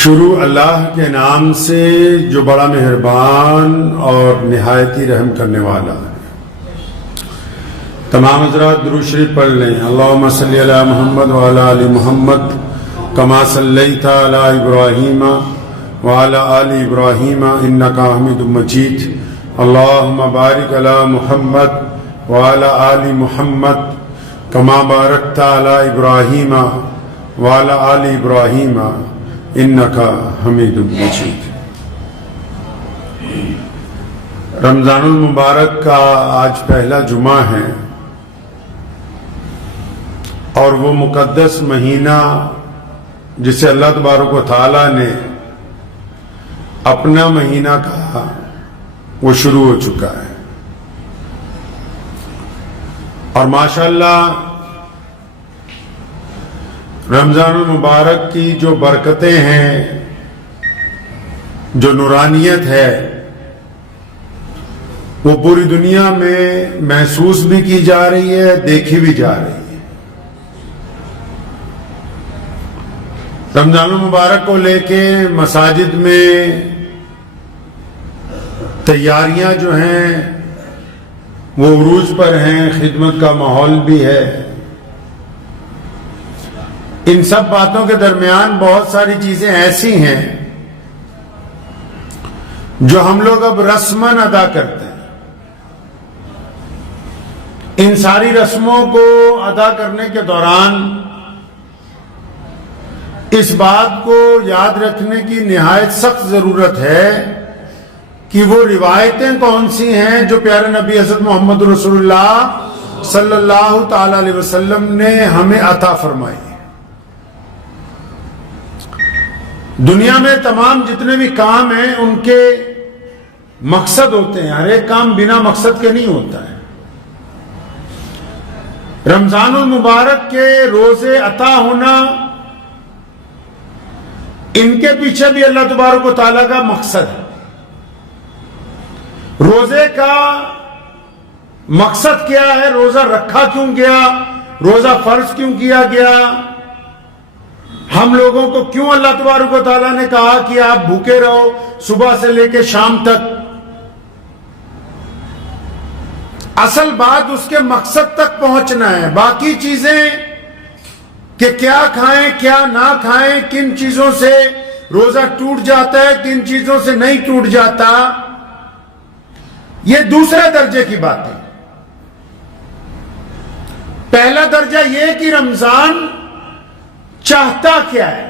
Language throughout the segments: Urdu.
شروع اللہ کے نام سے جو بڑا مہربان اور نہایتی رحم کرنے والا ہے۔ تمام حضرات درود شریف پڑھ لیں۔ اللہم صلی علی محمد وعلی آل محمد کما صلیت علی ابراہیم وعلی آل ابراہیم انکا حمید مجید۔ اللہم بارک علی محمد وعلی آل محمد کما بارکت علی ابراہیم وعلی آل ابراہیم انکا حمید مجید۔ رمضان المبارک کا آج پہلا جمعہ ہے اور وہ مقدس مہینہ جسے اللہ تبارک و تعالیٰ نے اپنا مہینہ کہا وہ شروع ہو چکا ہے، اور ماشاءاللہ رمضان المبارک کی جو برکتیں ہیں، جو نورانیت ہے، وہ پوری دنیا میں محسوس بھی کی جا رہی ہے، دیکھی بھی جا رہی ہے۔ رمضان المبارک کو لے کے مساجد میں تیاریاں جو ہیں وہ عروج پر ہیں، خدمت کا ماحول بھی ہے۔ ان سب باتوں کے درمیان بہت ساری چیزیں ایسی ہیں جو ہم لوگ اب رسماً ادا کرتے ہیں۔ ان ساری رسموں کو ادا کرنے کے دوران اس بات کو یاد رکھنے کی نہایت سخت ضرورت ہے کہ وہ روایتیں کون سی ہیں جو پیارے نبی حضرت محمد رسول اللہ صلی اللہ تعالی علیہ وسلم نے ہمیں عطا فرمائی۔ دنیا میں تمام جتنے بھی کام ہیں ان کے مقصد ہوتے ہیں، ہر ایک کام بنا مقصد کے نہیں ہوتا ہے۔ رمضان المبارک کے روزے عطا ہونا، ان کے پیچھے بھی اللہ تبارک و تعالیٰ کا مقصد ہے۔ روزے کا مقصد کیا ہے؟ روزہ رکھا کیوں گیا؟ روزہ فرض کیوں کیا گیا؟ ہم لوگوں کو کیوں اللہ تبارک و تعالیٰ نے کہا کہ آپ بھوکے رہو صبح سے لے کے شام تک؟ اصل بات اس کے مقصد تک پہنچنا ہے۔ باقی چیزیں کہ کیا کھائیں کیا نہ کھائیں، کن چیزوں سے روزہ ٹوٹ جاتا ہے، کن چیزوں سے نہیں ٹوٹ جاتا، یہ دوسرے درجے کی بات ہے۔ پہلا درجہ یہ کہ رمضان چاہتا کیا ہے،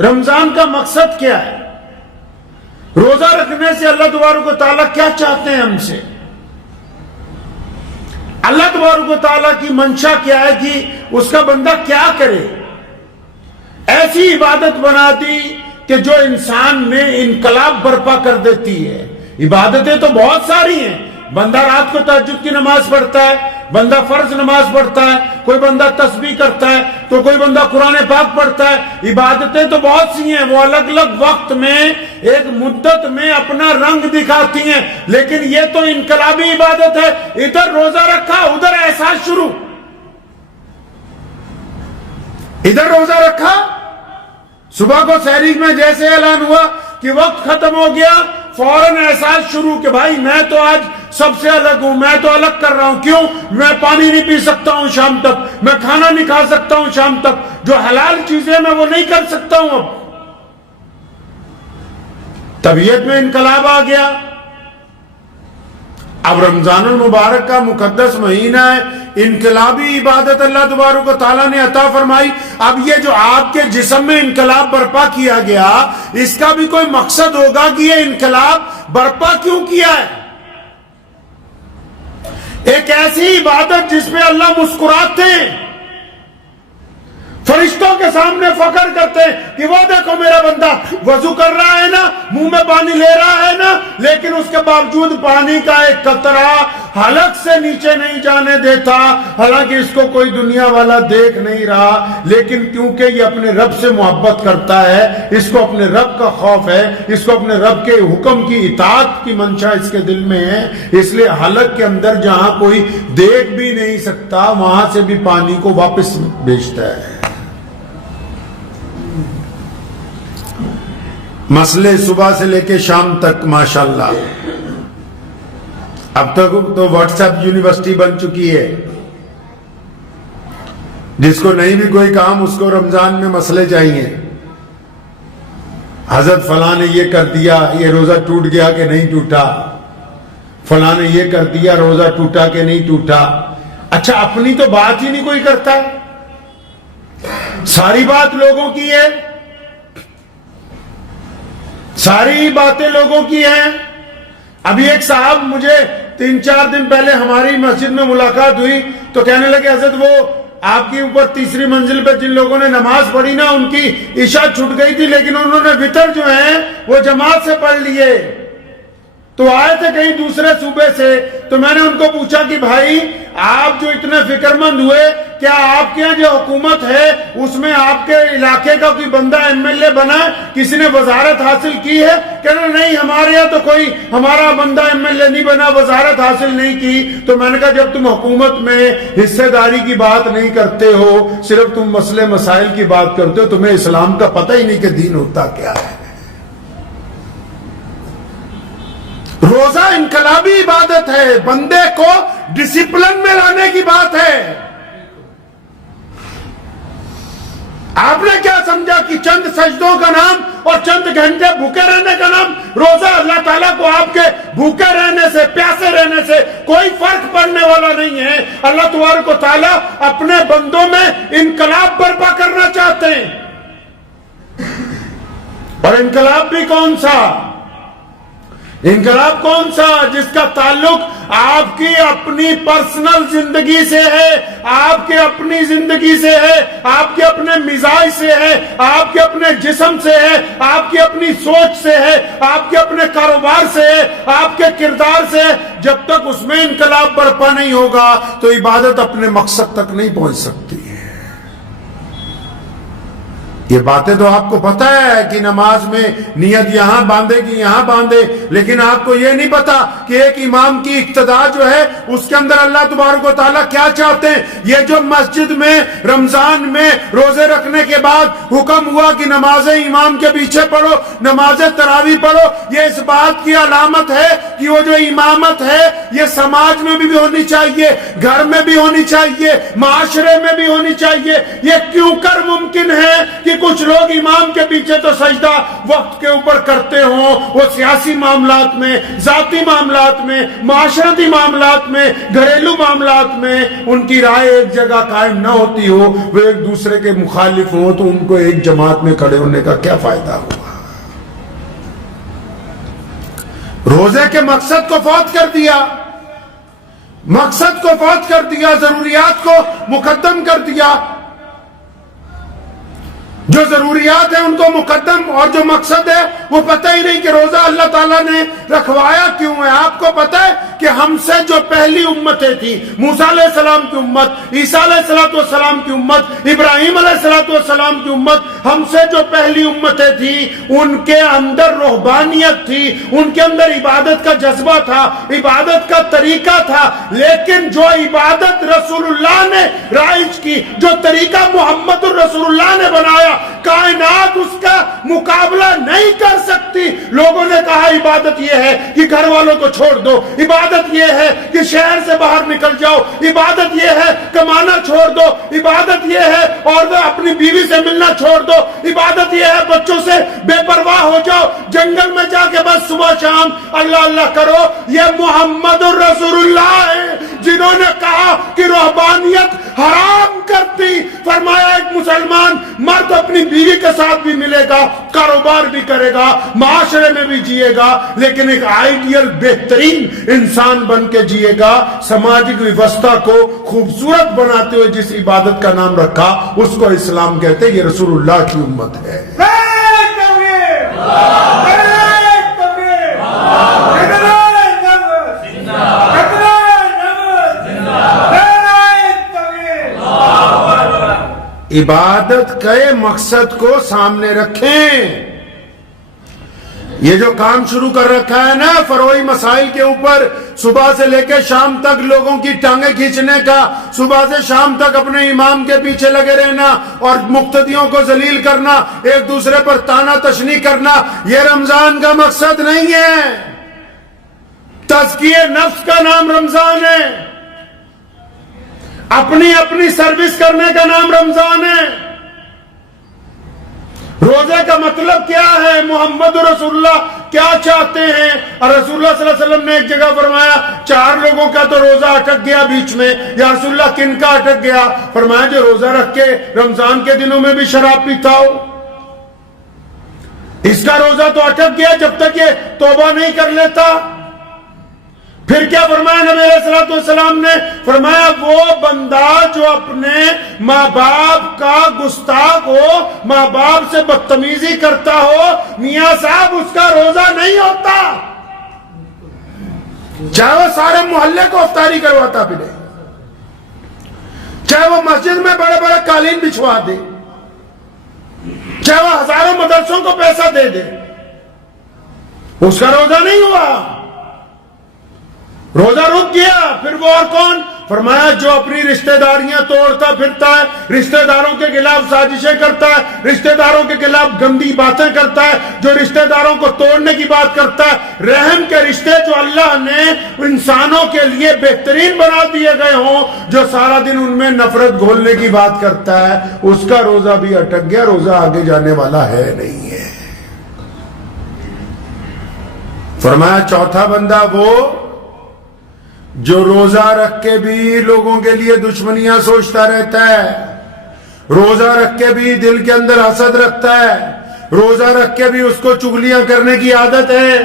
رمضان کا مقصد کیا ہے، روزہ رکھنے سے اللہ تبارک و تعالیٰ کیا چاہتے ہیں ہم سے، اللہ تبارک و تعالیٰ کی منشا کیا ہے کہ اس کا بندہ کیا کرے۔ ایسی عبادت بنا دی کہ جو انسان میں انقلاب برپا کر دیتی ہے۔ عبادتیں تو بہت ساری ہیں، بندہ رات کو تہجد کی نماز پڑھتا ہے، بندہ فرض نماز پڑھتا ہے، کوئی بندہ تسبیح کرتا ہے تو کوئی بندہ قرآن پاک پڑھتا ہے۔ عبادتیں تو بہت سی ہیں، وہ الگ الگ وقت میں ایک مدت میں اپنا رنگ دکھاتی ہیں، لیکن یہ تو انقلابی عبادت ہے۔ ادھر روزہ رکھا، ادھر احساس شروع، ادھر روزہ رکھا، صبح کو سحری میں جیسے اعلان ہوا کہ وقت ختم ہو گیا، فوراً احساس شروع کہ بھائی میں تو آج سب سے الگ ہوں، میں تو الگ کر رہا ہوں۔ کیوں؟ میں پانی نہیں پی سکتا ہوں شام تک، میں کھانا نہیں کھا سکتا ہوں شام تک، جو حلال چیزیں میں وہ نہیں کر سکتا ہوں۔ اب طبیعت میں انقلاب آ گیا۔ اب رمضان المبارک کا مقدس مہینہ ہے، انقلابی عبادت اللہ تبارک و تعالیٰ نے عطا فرمائی۔ اب یہ جو آپ کے جسم میں انقلاب برپا کیا گیا، اس کا بھی کوئی مقصد ہوگا کہ یہ انقلاب برپا کیوں کیا ہے۔ ایک ایسی عبادت جس میں اللہ مسکراتے ہیں، فرشتوں کے سامنے فخر کرتے ہیں کہ وہ دیکھو میرا بندہ وضو کر رہا ہے نا، منہ میں پانی لے رہا ہے نا، لیکن اس کے باوجود پانی کا ایک قطرہ حلق سے نیچے نہیں جانے دیتا، حالانکہ اس کو کوئی دنیا والا دیکھ نہیں رہا، لیکن کیونکہ یہ اپنے رب سے محبت کرتا ہے، اس کو اپنے رب کا خوف ہے، اس کو اپنے رب کے حکم کی اطاعت کی منشا اس کے دل میں ہے، اس لیے حلق کے اندر جہاں کوئی دیکھ بھی نہیں سکتا وہاں سے بھی پانی کو واپس بھیجتا ہے۔ مسئلے صبح سے لے کے شام تک ماشاءاللہ. اب تک تو واٹس ایپ یونیورسٹی بن چکی ہے. جس کو نہیں بھی کوئی کام اس کو رمضان میں مسئلے چاہیے. حضرت فلاں نے یہ کر دیا, یہ روزہ ٹوٹ گیا کہ نہیں ٹوٹا, فلاں نے یہ کر دیا, روزہ ٹوٹا کہ نہیں ٹوٹا. اچھا اپنی تو بات ہی نہیں کوئی کرتا ہے, ساری بات لوگوں کی ہے, ساری باتیں لوگوں کی ہیں. ابھی ایک صاحب مجھے 3-4 دن پہلے ہماری مسجد میں ملاقات ہوئی تو کہنے لگے حضرت وہ آپ کی اوپر تیسری منزل پہ جن لوگوں نے نماز پڑھی نا ان کی عشاء چھٹ گئی تھی لیکن انہوں نے وتر جو ہیں وہ جماعت سے پڑھ لیے. تو آئے تھے کہیں دوسرے صوبے سے, تو میں نے ان کو پوچھا کہ بھائی آپ جو اتنے فکر مند ہوئے, کیا آپ کے یہاں جو حکومت ہے اس میں آپ کے علاقے کا کوئی بندہ MLA بنا, کسی نے وزارت حاصل کی ہے؟ کہنا نہیں ہمارے یہاں تو کوئی ہمارا بندہ MLA نہیں بنا, وزارت حاصل نہیں کی. تو میں نے کہا جب تم حکومت میں حصہ داری کی بات نہیں کرتے ہو, صرف تم مسئلے مسائل کی بات کرتے ہو, تمہیں اسلام کا پتہ ہی نہیں کہ دین ہوتا کیا ہے. روزہ انقلابی عبادت ہے, بندے کو ڈسپلن میں لانے کی بات ہے. آپ نے کیا سمجھا کہ چند سجدوں کا نام اور چند گھنٹے بھوکے رہنے کا نام روزہ؟ اللہ تعالیٰ کو آپ کے بھوکے رہنے سے, پیاسے رہنے سے کوئی فرق پڑنے والا نہیں ہے. اللہ تبارک و تعالیٰ اپنے بندوں میں انقلاب برپا کرنا چاہتے ہیں. اور انقلاب بھی کون سا؟ انقلاب کون سا؟ جس کا تعلق آپ کی اپنی پرسنل زندگی سے ہے, آپ کے اپنی زندگی سے ہے, آپ کے اپنے مزاج سے ہے, آپ کے اپنے جسم سے ہے, آپ کی اپنی سوچ سے ہے, آپ کے اپنے کاروبار سے ہے, آپ کے کردار سے ہے. جب تک اس میں انقلاب برپا نہیں ہوگا تو عبادت اپنے مقصد تک نہیں پہنچ سکتی. یہ باتیں تو آپ کو پتہ ہے کہ نماز میں نیت یہاں باندھے کہ یہاں باندھے, لیکن آپ کو یہ نہیں پتا کہ ایک امام کی اقتدا جو ہے اس کے اندر اللہ تبارک و تعالیٰ کیا چاہتے ہیں. یہ جو مسجد میں رمضان میں روزے رکھنے کے بعد حکم ہوا کہ نماز امام کے پیچھے پڑھو, نماز تراویح پڑھو, یہ اس بات کی علامت ہے کہ وہ جو امامت ہے یہ سماج میں بھی ہونی چاہیے, گھر میں بھی ہونی چاہیے, معاشرے میں بھی ہونی چاہیے. یہ کیوں کر ممکن ہے کہ کچھ لوگ امام کے پیچھے تو سجدہ وقت کے اوپر کرتے ہوں, وہ سیاسی معاملات میں, ذاتی معاملات میں, معاشرتی معاملات میں, گھریلو معاملات میں ان کی رائے ایک جگہ قائم نہ ہوتی ہو, وہ ایک دوسرے کے مخالف ہوں, تو ان کو ایک جماعت میں کھڑے ہونے کا کیا فائدہ ہوا؟ روزے کے مقصد کو فوت کر دیا, مقصد کو فوت کر دیا, ضروریات کو مقدم کر دیا. جو ضروریات ہیں ان کو مقدم, اور جو مقصد ہے وہ پتہ ہی نہیں کہ روزہ اللہ تعالیٰ نے رکھوایا کیوں ہے. آپ کو پتہ ہے کہ ہم سے جو پہلی امتیں تھیں, موسیٰ علیہ السلام کی امت, عیسیٰ علیہ السلام کی امت, ابراہیم علیہ السلام کی امت, ہم سے جو پہلی امتیں تھیں ان کے اندر رہبانیت تھی, ان کے اندر عبادت کا جذبہ تھا, عبادت کا طریقہ تھا. لیکن جو عبادت رسول اللہ نے رائج کی, جو طریقہ محمد الرسول اللہ نے بنایا, کائنات اس کا مقابلہ نہیں کر سکتی. لوگوں نے کہا عبادت یہ ہے کہ گھر والوں کو چھوڑ دو, عبادت یہ ہے کہ شہر سے باہر نکل جاؤ, عبادت یہ ہے کمانا چھوڑ دو, عبادت یہ ہے اور اپنی بیوی سے ملنا چھوڑ دو, عبادت یہ ہے بچوں سے بے پرواہ ہو جاؤ, جنگل میں جا کے بس صبح شام اللہ اللہ کرو. یہ محمد الرسول اللہ ہے جنہوں نے کہا کہ رہبانیت حرام کرتی. فرمایا ایک مسلمان مرد اپنی بیوی کے ساتھ بھی ملے گا, کاروبار بھی کرے گا, معاشرے میں بھی جیے گا, لیکن ایک آئیڈیل بہترین انسان بن کے جیے گا. سماجی ویوستھا کو خوبصورت بناتے ہوئے جس عبادت کا نام رکھا اس کو اسلام کہتے ہیں. یہ رسول اللہ کی امت ہے. عبادت کے مقصد کو سامنے رکھیں. یہ جو کام شروع کر رکھا ہے نا فروعی مسائل کے اوپر, صبح سے لے کے شام تک لوگوں کی ٹانگیں کھینچنے کا، صبح سے شام تک اپنے امام کے پیچھے لگے رہنا اور مقتدیوں کو ذلیل کرنا، ایک دوسرے پر تانا تشنی کرنا، یہ رمضان کا مقصد نہیں ہے۔ تزکیہ نفس کا نام رمضان ہے، اپنی سروس کرنے کا نام رمضان ہے۔ روزے کا مطلب کیا ہے؟ محمد رسول اللہ کیا چاہتے ہیں؟ اور رسول اللہ صلی اللہ علیہ وسلم نے ایک جگہ فرمایا 4 لوگوں کا تو روزہ اٹک گیا بیچ میں، یا رسول اللہ کن کا اٹک گیا؟ فرمایا جو روزہ رکھ کے رمضان کے دنوں میں بھی شراب پیتا ہو، اس کا روزہ تو اٹک گیا جب تک یہ توبہ نہیں کر لیتا۔ پھر کیا فرمایا نبی علیہ الصلوۃ والسلام نے؟ فرمایا وہ بندہ جو اپنے ماں باپ کا گستاخ ہو، ماں باپ سے بدتمیزی کرتا ہو، میاں صاحب اس کا روزہ نہیں ہوتا، چاہے وہ سارے محلے کو افطاری کرواتا پھرے، چاہے وہ مسجد میں بڑے بڑے قالین بچھوا دے، چاہے وہ ہزاروں مدرسوں کو پیسہ دے دے، اس کا روزہ نہیں ہوا، روزہ رک گیا۔ پھر وہ اور کون؟ فرمایا جو اپنی رشتہ داریاں توڑتا پھرتا ہے، رشتہ داروں کے خلاف سازشیں کرتا ہے، رشتہ داروں کے خلاف گندی باتیں کرتا ہے، جو رشتہ داروں کو توڑنے کی بات کرتا ہے، رحم کے رشتے جو اللہ نے انسانوں کے لیے بہترین بنا دیے گئے ہوں، جو سارا دن ان میں نفرت گھولنے کی بات کرتا ہے، اس کا روزہ بھی اٹک گیا، روزہ آگے جانے والا ہے نہیں ہے۔ فرمایا چوتھا بندہ وہ جو روزہ رکھ کے بھی لوگوں کے لیے دشمنیاں سوچتا رہتا ہے، روزہ رکھ کے بھی دل کے اندر حسد رکھتا ہے، روزہ رکھ کے بھی اس کو چغلیاں کرنے کی عادت ہے۔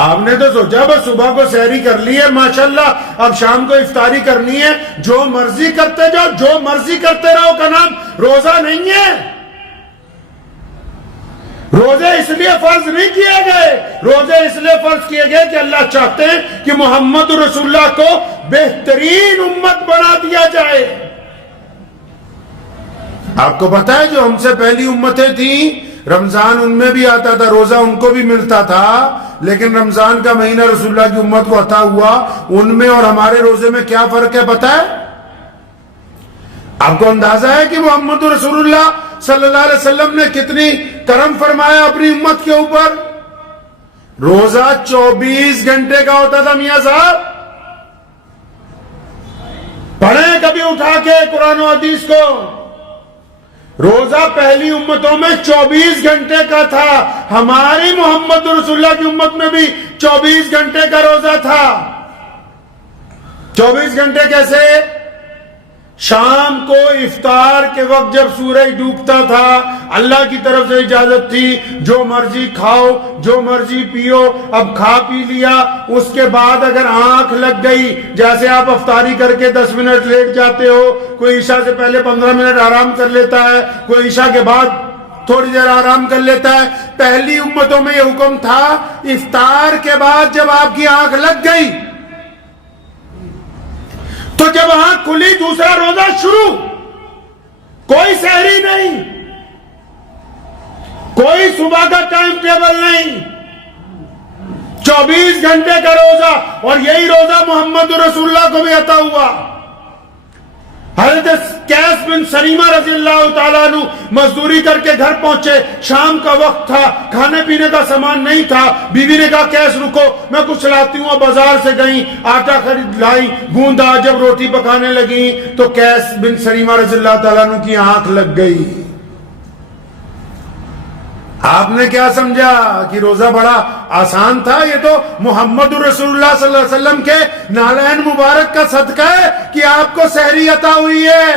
آپ نے تو سوچا بس صبح کو سحری کر لی ہے ماشاءاللہ، اب شام کو افطاری کرنی ہے، جو مرضی کرتے جاؤ، جو مرضی کرتے رہو کا نام روزہ نہیں ہے۔ روزے اس لیے فرض نہیں کیے گئے، روزے اس لیے فرض کیے گئے کہ اللہ چاہتے ہیں کہ محمد رسول اللہ کو بہترین امت بنا دیا جائے۔ آپ کو پتا ہے جو ہم سے پہلی امتیں تھیں، رمضان ان میں بھی آتا تھا، روزہ ان کو بھی ملتا تھا، لیکن رمضان کا مہینہ رسول اللہ کی امت کو عطا ہوا، ان میں اور ہمارے روزے میں کیا فرق ہے پتا ہے؟ آپ کو اندازہ ہے کہ محمد رسول اللہ صلی اللہ علیہ وسلم نے کتنی کرم فرمایا اپنی امت کے اوپر؟ روزہ 24 گھنٹے کا ہوتا تھا میاں صاحب، پڑھیں کبھی اٹھا کے قرآن و حدیث کو، روزہ پہلی امتوں میں 24 گھنٹے کا تھا، ہماری محمد رسول اللہ کی امت میں بھی 24 گھنٹے کا روزہ تھا۔ 24 گھنٹے کیسے؟ شام کو افطار کے وقت جب سورج ڈوبتا تھا، اللہ کی طرف سے اجازت تھی جو مرضی کھاؤ، جو مرضی پیو، اب کھا پی لیا، اس کے بعد اگر آنکھ لگ گئی، جیسے آپ افطاری کر کے 10 منٹ لیٹ جاتے ہو، کوئی عشاء سے پہلے 15 منٹ آرام کر لیتا ہے، کوئی عشاء کے بعد تھوڑی دیر آرام کر لیتا ہے، پہلی امتوں میں یہ حکم تھا افطار کے بعد جب آپ کی آنکھ لگ گئی تو جب آنکھ کھلی دوسرا روزہ شروع، کوئی سحری نہیں، کوئی صبح کا ٹائم ٹیبل نہیں، 24 گھنٹے کا روزہ، اور یہی روزہ محمد رسول اللہ کو بھی عطا ہوا۔ حضرت قیس بن سریمہ رضی اللہ تعالیٰ عنہ مزدوری کر کے گھر پہنچے، شام کا وقت تھا، کھانے پینے کا سامان نہیں تھا، بیوی نے کہا قیس رکو میں کچھ لاتی ہوں، بازار سے گئیں، آٹا خرید لائی، گوندا، جب روٹی پکانے لگی تو قیس بن سریمہ رضی اللہ تعالیٰ عنہ کی آنکھ لگ گئی۔ آپ نے کیا سمجھا کہ روزہ بڑا آسان تھا؟ یہ تو محمد رسول اللہ صلی اللہ علیہ وسلم کے نالین مبارک کا صدقہ ہے کہ آپ کو سحری عطا ہوئی ہے۔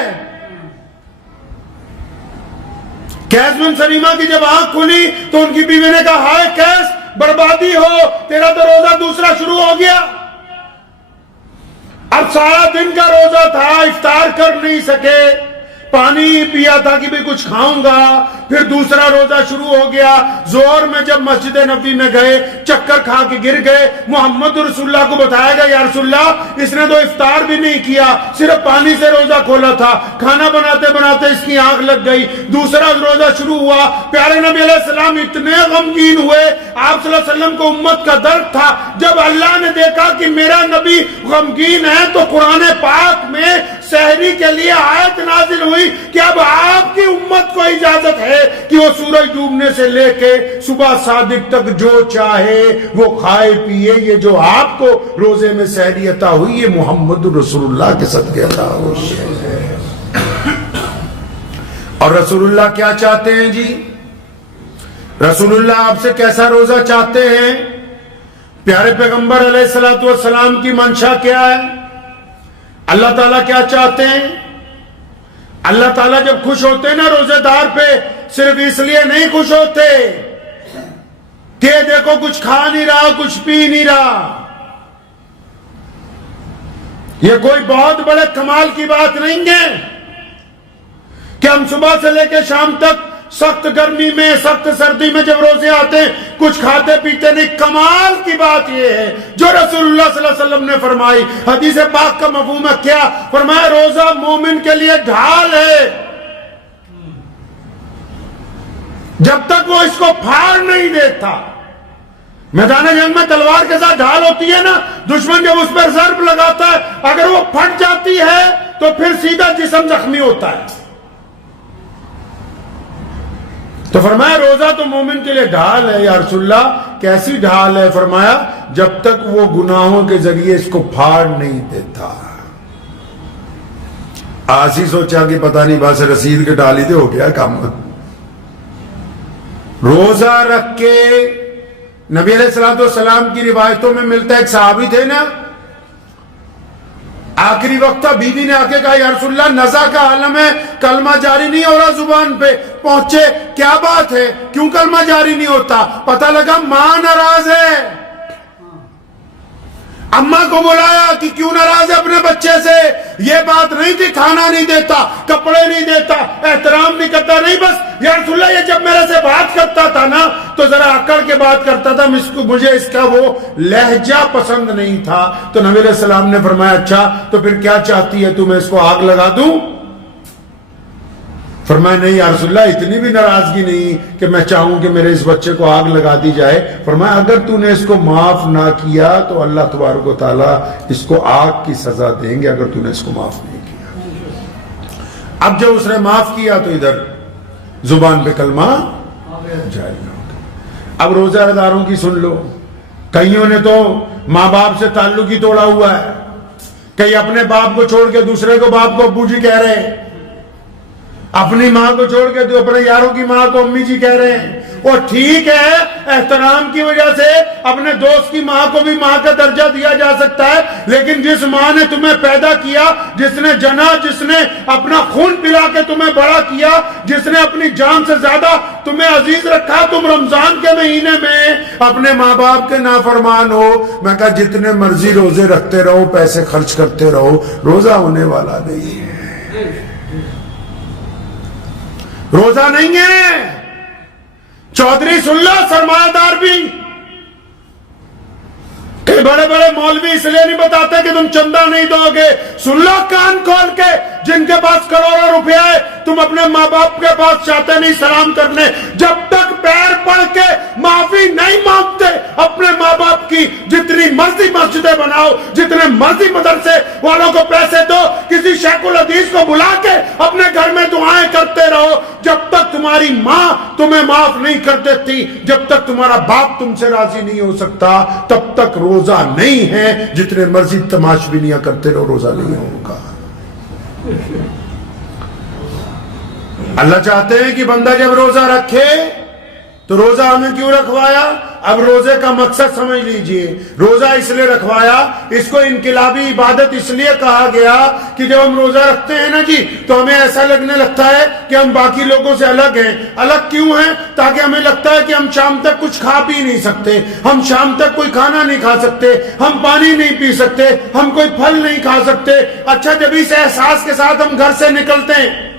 قیس بن سریمہ کی جب آنکھ کھلی تو ان کی بیوی نے کہا ہائے قیس بربادی ہو، تیرا تو روزہ دوسرا شروع ہو گیا۔ اب سارا دن کا روزہ تھا، افطار کر نہیں سکے، پانی پیا تھا کہ بھی کچھ کھاؤں گا. پھر دوسرا روزہ شروع ہو گیا. ظہر میں جب مسجد نبوی میں گئے, چکر کھا کے گر گئے. محمد رسول اللہ کو بتایا گیا یا رسول اللہ اس نے تو افطار بھی نہیں کیا, صرف پانی سے روزہ کھولا تھا. کھانا بناتے بناتے اس کی آنکھ لگ گئی. دوسرا روزہ شروع ہوا. پیارے نبی علیہ السلام اتنے غمگین ہوئے, آپ صلی اللہ علیہ وسلم کو امت کا درد تھا. جب اللہ نے دیکھا کہ میرا نبی غمگین ہے تو قرآن پاک میں سحری کے لیے آیت نازل ہوئی کہ اب آپ کی امت کو اجازت ہے کہ وہ سورج ڈوبنے سے لے کے صبح صادق تک جو چاہے وہ کھائے پیے. یہ جو آپ کو روزے میں سحری عطا ہوئی یہ محمد رسول اللہ کے صدقے عطا ہوئی ہے. اور رسول اللہ کیا چاہتے ہیں جی؟ رسول اللہ آپ سے کیسا روزہ چاہتے ہیں؟ پیارے پیغمبر علیہ الصلوۃ والسلام کی منشا کیا ہے؟ اللہ تعالیٰ کیا چاہتے ہیں؟ اللہ تعالیٰ جب خوش ہوتے ہیں نا روزے دار پہ, صرف اس لیے نہیں خوش ہوتے کہ دیکھو کچھ کھا نہیں رہا, کچھ پی نہیں رہا. یہ کوئی بہت بڑے کمال کی بات نہیں ہے کہ ہم صبح سے لے کے شام تک سخت گرمی میں سخت سردی میں جب روزے آتے ہیں کچھ کھاتے پیتے نہیں. کمال کی بات یہ ہے جو رسول اللہ صلی اللہ علیہ وسلم نے فرمائی. حدیث پاک کا مفہوم ہے کیا؟ فرمایا روزہ مومن کے لیے ڈھال ہے. جب تک وہ اس کو پھاڑ نہیں دیتا. میدان جنگ میں تلوار کے ساتھ ڈھال ہوتی ہے نا, دشمن جب اس پر ضرب لگاتا ہے اگر وہ پھٹ جاتی ہے تو پھر سیدھا جسم زخمی ہوتا ہے. تو فرمایا روزہ تو مومن کے لیے ڈھال ہے. یا رسول اللہ کیسی ڈھال ہے؟ فرمایا جب تک وہ گناہوں کے ذریعے اس کو پھاڑ نہیں دیتا. آج ہی سوچا کہ پتہ نہیں بس رسید کے ڈال ہی تو ہو گیا کام. روزہ رکھ کے نبی علیہ الصلوۃ والسلام کی روایتوں میں ملتا ہے, ایک صحابی تھے نا, آخری وقت تھا, بیوی نے آ کے کہا یا رسول اللہ نزا کا عالم ہے, کلمہ جاری نہیں ہو رہا زبان پہ. پہنچے, کیا بات ہے, کیوں کلمہ جاری نہیں ہوتا؟ پتہ لگا ماں ناراض ہے. اماں کو بلایا کہ کیوں ناراض ہے اپنے بچے سے؟ یہ بات نہیں تھی کھانا نہیں دیتا, کپڑے نہیں دیتا, احترام نہیں کرتا. نہیں بس یا رسول اللہ یہ جب میرے سے بات کرتا تھا نا تو ذرا اکڑ کے بات کرتا تھا, مجھے اس کا وہ لہجہ پسند نہیں تھا. تو نبی علیہ السلام نے فرمایا اچھا تو پھر کیا چاہتی ہے تو میں اس کو آگ لگا دوں؟ فرمایا نہیں یا رسول اللہ اتنی بھی ناراضگی نہیں کہ میں چاہوں کہ میرے اس بچے کو آگ لگا دی جائے. فرمایا اگر تو نے اس کو معاف نہ کیا تو اللہ تبارک و تعالیٰ اس کو آگ کی سزا دیں گے اگر تو نے اس کو معاف نہیں کیا. اب جب اس نے معاف کیا تو ادھر زبان پہ کلمہ جاری ہو گیا. اب روزہ داروں کی سن لو, کئیوں نے تو ماں باپ سے تعلق ہی توڑا ہوا ہے. کئی اپنے باپ کو چھوڑ کے دوسرے کو باپ کو ابو جی کہہ رہے ہیں, اپنی ماں کو چھوڑ کے تو اپنے یاروں کی ماں کو امی جی کہہ رہے ہیں. اور ٹھیک ہے احترام کی وجہ سے اپنے دوست کی ماں کو بھی ماں کا درجہ دیا جا سکتا ہے, لیکن جس ماں نے تمہیں پیدا کیا, جس نے جنا, جس نے اپنا خون پلا کے تمہیں بڑا کیا, جس نے اپنی جان سے زیادہ تمہیں عزیز رکھا, تم رمضان کے مہینے میں اپنے ماں باپ کے نافرمان ہو. میں کہا جتنے مرضی روزے رکھتے رہو, پیسے خرچ کرتے رہو, روزہ ہونے والا نہیں ہے. روزہ نہیں ہے. چودھری سن لو, سرمایہ دار بھی, کہ بڑے بڑے مولوی اس لیے نہیں بتاتے کہ تم چندہ نہیں دو گے. سن لو کان کھول کے, جن کے پاس کروڑوں روپے ہے تم اپنے ماں باپ کے پاس چاہتے نہیں سلام کرنے. جب تک پیر پڑ کے معافی نہیں مانگتے اپنے ماں باپ کی, جتنی مرضی مسجدیں بناؤ, جتنے مرضی مدرسے والوں کو پیسے دو, کسی شیخ الحدیث کو بلا کے اپنے گھر میں دعائیں کرتے رہو, جب تک تمہاری ماں تمہیں معاف نہیں کر دیتی, جب تک تمہارا باپ تم سے راضی نہیں ہو سکتا, تب تک روزہ نہیں ہے. جتنے مرضی تماشبینیاں کرتے رہو روزہ نہیں ہوگا. اللہ چاہتے ہیں کہ بندہ جب روزہ رکھے تو روزہ ہمیں کیوں رکھوایا؟ اب روزے کا مقصد سمجھ لیجئے. روزہ اس لیے رکھوایا, اس کو انقلابی عبادت اس لیے کہا گیا کہ جب ہم روزہ رکھتے ہیں نا جی تو ہمیں ایسا لگنے لگتا ہے کہ ہم باقی لوگوں سے الگ ہیں. الگ کیوں ہیں؟ تاکہ ہمیں لگتا ہے کہ ہم شام تک کچھ کھا پی نہیں سکتے, ہم شام تک کوئی کھانا نہیں کھا سکتے, ہم پانی نہیں پی سکتے, ہم کوئی پھل نہیں کھا سکتے. اچھا جب اس احساس کے ساتھ ہم گھر سے نکلتے ہیں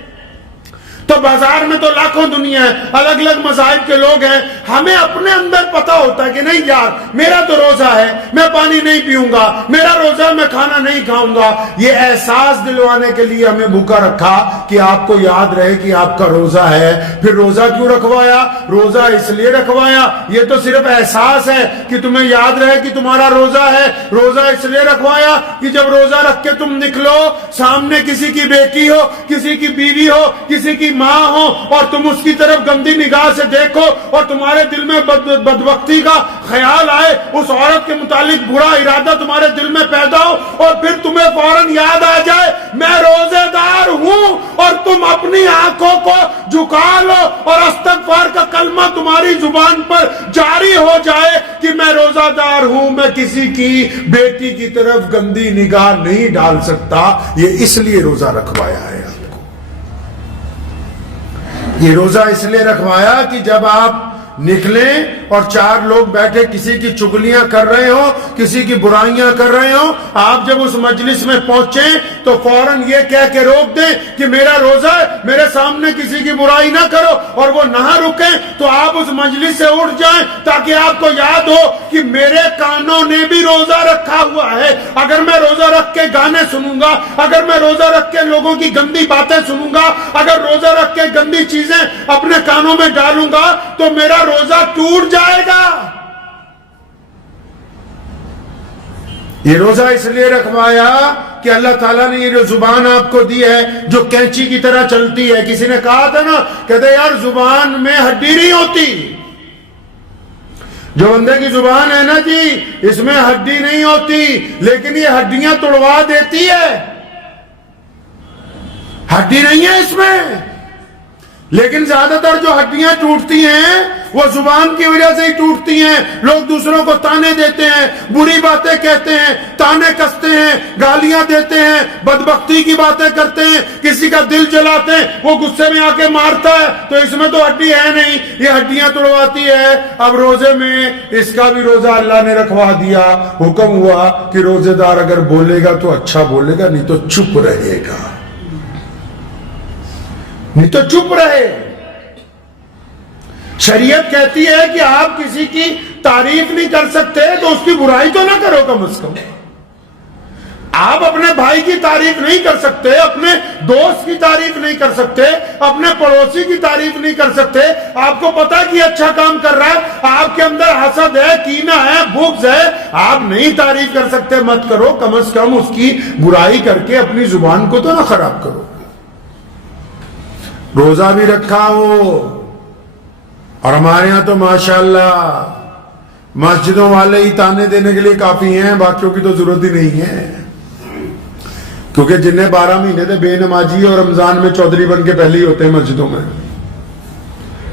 بازار میں تو لاکھوں دنیا ہے، الگ الگ مذاہب کے لوگ ہیں، ہمیں اپنے اندر پتا ہوتا ہے کہ نہیں یار میرا تو روزہ ہے، میں پانی نہیں پیوں گا، میرا روزہ میں کھانا نہیں کھاؤں گا. یہ احساس دلوانے کے لیے ہمیں بھوکا رکھا کہ آپ کو یاد رہے کہ آپ کا روزہ ہے. پھر روزہ کیوں رکھوایا؟ روزہ اس لیے رکھوایا، یہ تو صرف احساس ہے کہ تمہیں یاد رہے کہ تمہارا روزہ ہے. روزہ اس لیے رکھوایا کہ جب روزہ رکھ کے تم نکلو، سامنے کسی کی بیٹی ہو، کسی کی بیوی ہو، کسی کی ماں ہو، اور تم اس کی طرف گندی نگاہ سے دیکھو اور تمہارے دل میں بدبختی کا خیال آئے، اس عورت کے متعلق برا ارادہ تمہارے دل میں پیدا ہو، اور پھر تمہیں فوراً یاد آ جائے میں روزے دار ہوں، اور تم اپنی آنکھوں کو جھکا لو اور استغفار کا کلمہ تمہاری زبان پر جاری ہو جائے کہ میں روزہ دار ہوں، میں کسی کی بیٹی کی طرف گندی نگاہ نہیں ڈال سکتا. یہ اس لیے روزہ رکھوایا ہے آپ کو. یہ روزہ اس لیے رکھوایا کہ جب آپ نکلیں اور چار لوگ بیٹھے کسی کی چگلیاں کر رہے ہو، کسی کی برائیاں کر رہے ہو، آپ جب اس مجلس میں پہنچیں تو فوراً یہ کہہ کے روک دیں کہ میرا روزہ ہے، میرے سامنے کسی کی برائی نہ کرو، اور وہ نہ رکیں تو آپ اس مجلس سے اٹھ جائیں تاکہ آپ کو یاد ہو کہ میرے کانوں نے بھی روزہ رکھا ہوا ہے. اگر میں روزہ رکھ کے گانے سنوں گا، اگر میں روزہ رکھ کے لوگوں کی گندی باتیں سنوں گا، اگر روزہ رکھ کے گندی چیزیں اپنے کانوں میں ڈالوں گا تو میرا روزہ ٹوٹ جائے گا. یہ روزہ اس لیے رکھوایا کہ اللہ تعالیٰ نے یہ جو زبان آپ کو دی ہے جو کینچی کی طرح چلتی ہے. کسی نے کہا تھا نا، کہتے یار زبان میں ہڈی نہیں ہوتی. جو بندے کی زبان ہے نا جی، اس میں ہڈی نہیں ہوتی، لیکن یہ ہڈیاں توڑوا دیتی ہے. ہڈی نہیں ہے اس میں، لیکن زیادہ تر جو ہڈیاں ٹوٹتی ہیں وہ زبان کی وجہ سے ہی ٹوٹتی ہیں. لوگ دوسروں کو تانے دیتے ہیں، بری باتیں کہتے ہیں، تانے کستے ہیں، گالیاں دیتے ہیں، بدبختی کی باتیں کرتے ہیں، کسی کا دل جلاتے ہیں، وہ غصے میں آ کے مارتا ہے تو اس میں تو ہڈی ہے نہیں، یہ ہڈیاں توڑواتی ہے. اب روزے میں اس کا بھی روزہ اللہ نے رکھوا دیا. حکم ہوا کہ روزے دار اگر بولے گا تو اچھا بولے گا، نہیں تو چپ رہے گا، نہیں تو چپ رہے. شریعت کہتی ہے کہ آپ کسی کی تعریف نہیں کر سکتے تو اس کی برائی تو نہ کرو کم از کم. آپ اپنے بھائی کی تعریف نہیں کر سکتے، اپنے دوست کی تعریف نہیں کر سکتے، اپنے پڑوسی کی تعریف نہیں کر سکتے. آپ کو پتا کہ اچھا کام کر رہا ہے، آپ کے اندر حسد ہے، کینہ ہے، بغض ہے، آپ نہیں تعریف کر سکتے، مت کرو. کم از کم اس کی برائی کر کے اپنی زبان کو تو نہ خراب کرو. روزہ بھی رکھا ہو. اور ہمارے ہاں تو ماشاءاللہ مسجدوں والے ہی تانے دینے کے لیے کافی ہیں، باقیوں کی تو ضرورت ہی نہیں ہے، کیونکہ جنہیں 12 مہینے تھے بے نمازی اور رمضان میں چودھری بن کے پہلے ہی ہوتے ہیں مسجدوں میں،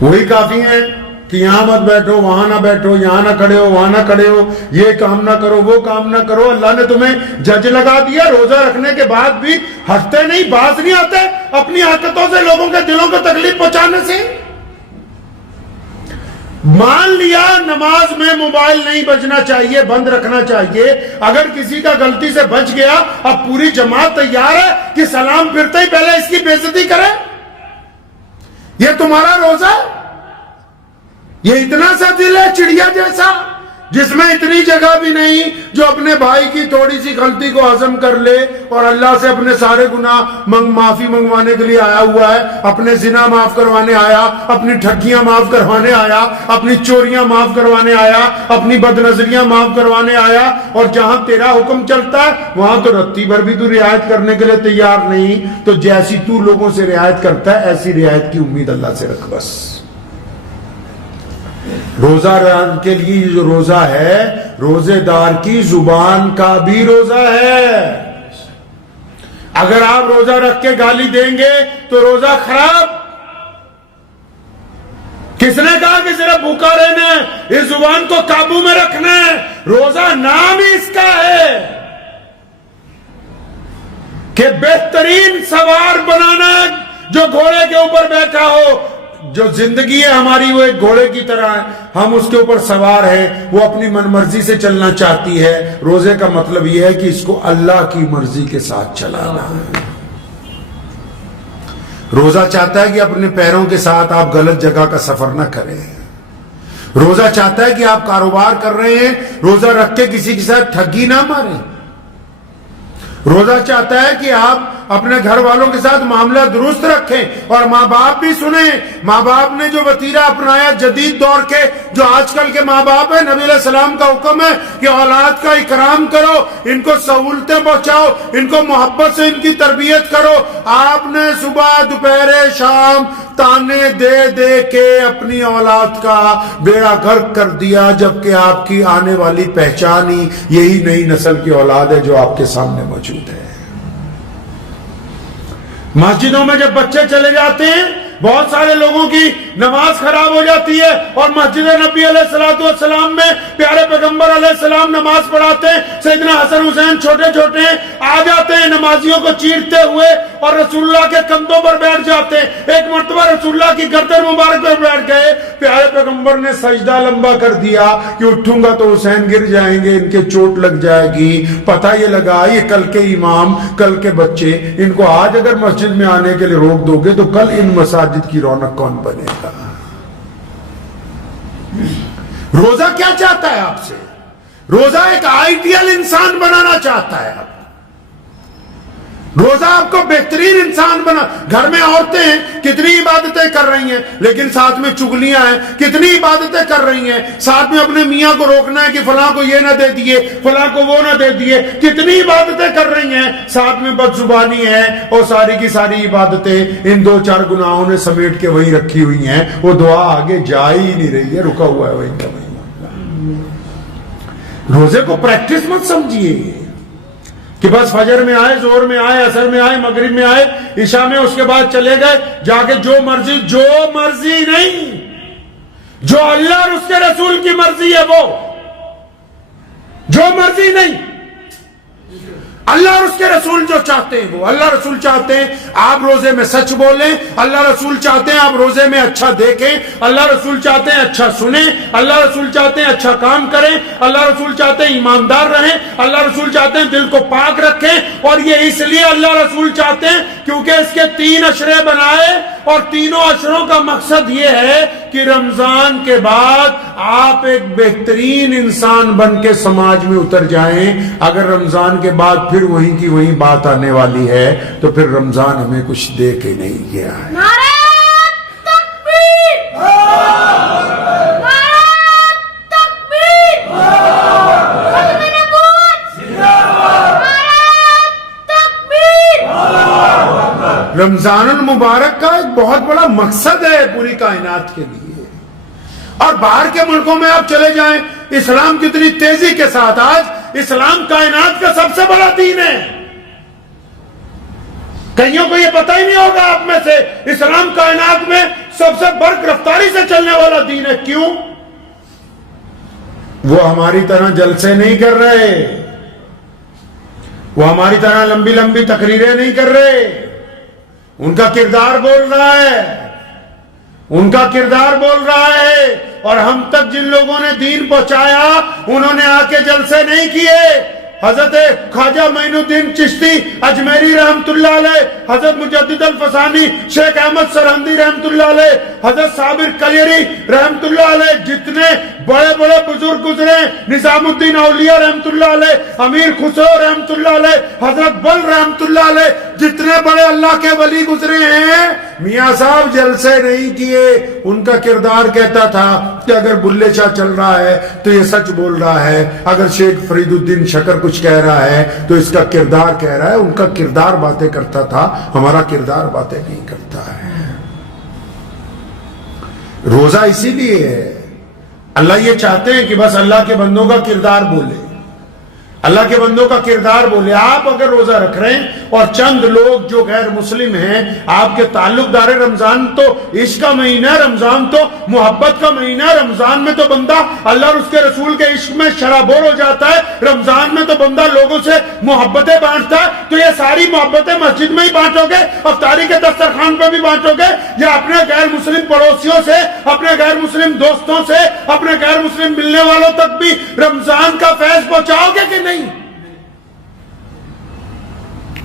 وہی کافی ہیں کہ یہاں مت بیٹھو، وہاں نہ بیٹھو، یہاں نہ کھڑے ہو، وہاں نہ کھڑے ہو، یہ کام نہ کرو، وہ کام نہ کرو. اللہ نے تمہیں جج لگا دیا. روزہ رکھنے کے بعد بھی ہٹتے نہیں، باز نہیں آتے اپنی حرکتوں سے لوگوں کے دلوں کو تکلیف پہنچانے سے. مان لیا نماز میں موبائل نہیں بجنا چاہیے، بند رکھنا چاہیے. اگر کسی کا غلطی سے بچ گیا، اب پوری جماعت تیار ہے کہ سلام پھرتے ہی پہلے اس کی بے عزتی کرے. یہ تمہارا روزہ؟ یہ اتنا سا دل ہے چڑیا جیسا جس میں اتنی جگہ بھی نہیں جو اپنے بھائی کی تھوڑی سی غلطی کو ہضم کر لے اور اللہ سے اپنے سارے گناہ معافی منگوانے کے لیے آیا ہوا ہے. اپنے زنا معاف کروانے آیا، اپنی ٹھگیاں معاف کروانے آیا، اپنی چوریاں معاف کروانے آیا، اپنی بد نظریاں معاف کروانے آیا. اور جہاں تیرا حکم چلتا ہے وہاں تو رتی بھر بھی تو رعایت کرنے کے لیے تیار نہیں. تو جیسی تو لوگوں سے رعایت کرتا ہے ایسی رعایت کی امید اللہ سے رکھ. بس روزہ دار کے لیے جو روزہ ہے، روزے دار کی زبان کا بھی روزہ ہے. اگر آپ روزہ رکھ کے گالی دیں گے تو روزہ خراب. کس نے کہا کہ صرف بھوکا رہنا ہے، اس زبان کو قابو میں رکھنا ہے؟ روزہ نام ہی اس کا ہے کہ بہترین سوار بنانا ہے جو گھوڑے کے اوپر بیٹھا ہو. جو زندگی ہے ہماری وہ ایک گھوڑے کی طرح ہے، ہم اس کے اوپر سوار ہیں، وہ اپنی من مرضی سے چلنا چاہتی ہے. روزے کا مطلب یہ ہے کہ اس کو اللہ کی مرضی کے ساتھ چلانا ہے. روزہ چاہتا ہے کہ اپنے پیروں کے ساتھ آپ غلط جگہ کا سفر نہ کریں. روزہ چاہتا ہے کہ آپ کاروبار کر رہے ہیں, روزہ رکھ کے کسی کے ساتھ ٹھگی نہ ماریں. روزہ چاہتا ہے کہ آپ اپنے گھر والوں کے ساتھ معاملہ درست رکھیں, اور ماں باپ بھی سنیں. ماں باپ نے جو وتیرہ اپنایا جدید دور کے, جو آج کل کے ماں باپ ہیں, نبی علیہ السلام کا حکم ہے کہ اولاد کا اکرام کرو, ان کو سہولتیں پہنچاؤ, ان کو محبت سے ان کی تربیت کرو. آپ نے صبح دوپہر شام تانے دے دے کے اپنی اولاد کا بیڑا غرق کر دیا, جبکہ آپ کی آنے والی پہچان ہی یہی نئی نسل کی اولاد ہے جو آپ کے سامنے موجود ہے. مسجدوں میں جب بچے چلے جاتے ہیں, بہت سارے لوگوں کی نماز خراب ہو جاتی ہے, اور مسجد نبی علیہ السلام میں پیارے پیغمبر علیہ السلام نماز پڑھاتے ہیں. سیدنا حسن حسین چھوٹے چھوٹے آ جاتے ہیں نمازیوں کو چیرتے ہوئے, اور رسول اللہ کے کندھوں پر بیٹھ جاتے ہیں. ایک مرتبہ رسول اللہ کی گردن مبارک پر بیٹھ گئے, پیارے پیغمبر نے سجدہ لمبا کر دیا کہ اٹھوں گا تو حسین گر جائیں گے, ان کے چوٹ لگ جائے گی. پتہ یہ لگا یہ کل کے امام, کل کے بچے, ان کو آج اگر مسجد میں آنے کے لیے روک دو گے تو کل ان مساجد کی رونق کون بنے گا. روزہ کیا چاہتا ہے آپ سے؟ روزہ ایک آئیڈیل انسان بنانا چاہتا ہے. آپ روزہ آپ کو بہترین انسان بنا. گھر میں عورتیں ہیں, کتنی عبادتیں کر رہی ہیں, لیکن ساتھ میں چگلیاں ہیں. کتنی عبادتیں کر رہی ہیں, ساتھ میں اپنے میاں کو روکنا ہے کہ فلاں کو یہ نہ دے دیے, فلاں کو وہ نہ دے دیے. کتنی عبادتیں کر رہی ہیں, ساتھ میں بد زبانی ہے, اور ساری کی ساری عبادتیں ان دو چار گناہوں نے سمیٹ کے وہیں رکھی ہوئی ہیں. وہ دعا آگے جا ہی نہیں رہی ہے, رکا ہوا ہے وہیں کا وہیں. روزے کو پریکٹس مت سمجھیے کہ بس فجر میں آئے, زور میں آئے, عصر میں آئے, مغرب میں آئے, عشاء میں, اس کے بعد چلے گئے جا کے جو مرضی نہیں. جو اللہ اور اس کے رسول کی مرضی ہے وہ, جو مرضی نہیں. اللہ اور اس کے رسول جو چاہتے ہیں وہ. اللہ رسول چاہتے ہیں آپ روزے میں سچ بولیں, اللہ رسول چاہتے ہیں آپ روزے میں اچھا دیکھیں, اللہ رسول چاہتے ہیں اچھا سنیں, اللہ رسول چاہتے ہیں اچھا کام کریں, اللہ رسول چاہتے ہیں ایماندار رہیں, اللہ رسول چاہتے ہیں دل کو پاک رکھیں. اور یہ اس لیے اللہ رسول چاہتے ہیں کیونکہ اس کے 3 عشرے بنائے, اور تینوں عشروں کا مقصد یہ ہے کہ رمضان کے بعد آپ ایک بہترین انسان بن کے سماج میں اتر جائیں. اگر رمضان کے بعد پھر وہیں کی وہیں بات آنے والی ہے تو پھر رمضان ہمیں کچھ دے کے نہیں گیا ہے. نعرہ تکبیر! نعرہ تکبیر! ختم نبوت! نعرہ تکبیر! رمضان المبارک کا ایک بہت بڑا مقصد ہے پوری کائنات کے لیے. اور باہر کے ملکوں میں آپ چلے جائیں, اسلام کتنی تیزی کے ساتھ, آج اسلام کائنات کا سب سے بڑا دین ہے. کئیوں کو یہ پتہ ہی نہیں ہوگا آپ میں سے, اسلام کائنات میں سب سے برق رفتاری سے چلنے والا دین ہے. کیوں؟ وہ ہماری طرح جلسے نہیں کر رہے, وہ ہماری طرح لمبی لمبی تقریریں نہیں کر رہے. ان کا کردار بول رہا ہے, ان کا کردار بول رہا ہے. اور ہم تک جن لوگوں نے دین پہنچایا انہوں نے آ کے جلسے نہیں کیے. حضرت خواجہ معین الدین چشتی اجمیری رحمت اللہ علیہ, حضرت مجدد الفسانی, شیخ احمد سرہندی رحمت اللہ علیہ, حضرت صابر کلیری رحمت اللہ علیہ, جتنے بڑے بڑے بزرگ گزرے, نظام الدین اولیاء رحمت اللہ علیہ, امیر خسرو رحمت اللہ علیہ, حضرت بل رحمت اللہ علیہ, جتنے بڑے اللہ کے ولی گزرے ہیں, میاں صاحب جلسے نہیں کیے. ان کا کردار کہتا تھا کہ اگر بلے شاہ چل رہا ہے تو یہ سچ بول رہا ہے, اگر شیخ فرید الدین شکر کچھ کہہ رہا ہے تو اس کا کردار کہہ رہا ہے. ان کا کردار باتیں کرتا تھا, ہمارا کردار باتیں نہیں کرتا ہے. روزہ اسی لیے ہے, اللہ یہ چاہتے ہیں کہ بس اللہ کے بندوں کا کردار بولے, اللہ کے بندوں کا کردار بولے. آپ اگر روزہ رکھ رہے ہیں اور چند لوگ جو غیر مسلم ہیں آپ کے تعلق دار, رمضان تو عشق کا مہینہ ہے, رمضان تو محبت کا مہینہ ہے, رمضان میں تو بندہ اللہ اور اس کے رسول کے عشق میں شرابور ہو جاتا ہے, رمضان میں تو بندہ لوگوں سے محبتیں بانٹتا ہے. تو یہ ساری محبتیں مسجد میں ہی بانٹو گے, افطاری کے دسترخوان پہ بھی بانٹو گے, یا اپنے غیر مسلم پڑوسیوں سے, اپنے غیر مسلم دوستوں سے, اپنے غیر مسلم ملنے والوں تک بھی رمضان کا فیض پہنچاؤ گے کہ نہیں؟